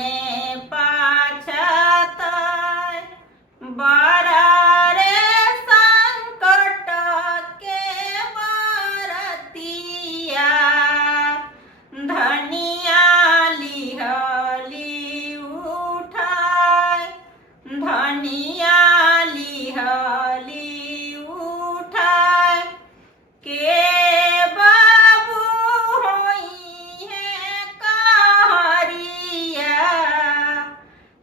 मने पाछत बड़ा रे संकट के बरतिया धनिया लिहली उठाय धनिया लिहली उठाय के बाबू होई है कहरिया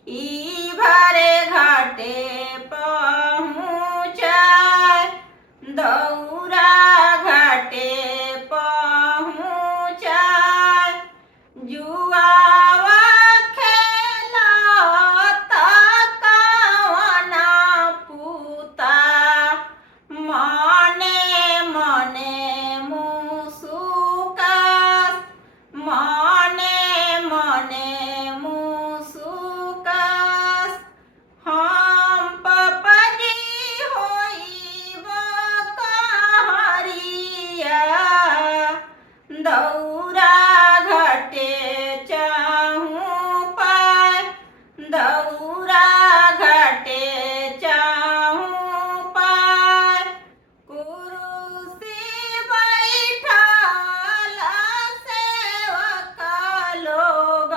ई भरे घाटे पहुँचाय दौरा घाटे पहुँचाय जुआवा खेलत कवना पूता मने मने मुसुकास मने मने मुसुकास हम पपजी होइब कहरिया दौरा घटे चाहूँ पाय दौरा घटे चाहूँ पाय कुरुसी बैठल सेवक लोग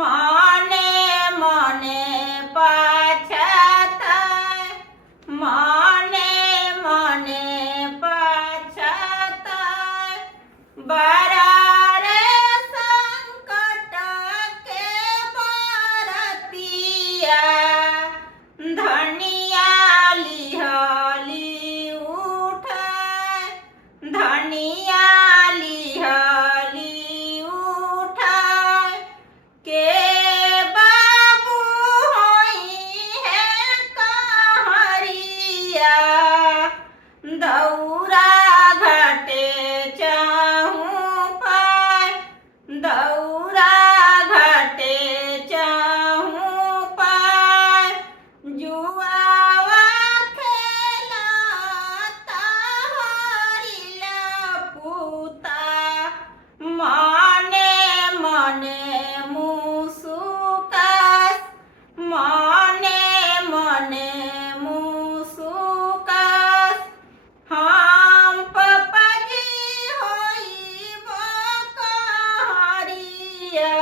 मने मने पाछताय मने मने पाछताय बड़ा रे संकट के बरतिया धनिया लिहली उठाय धनिया लिहली उठाय के बाबू होई है कहरिया दौरा घटे चाहूँ पाय दौरा घटे चाहूँ पाय जुआवा खेलत हरिला पूता मने मने मुसुकास मने मने मुसुकास हम पपजी होइब कहरिया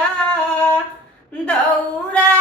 दौरा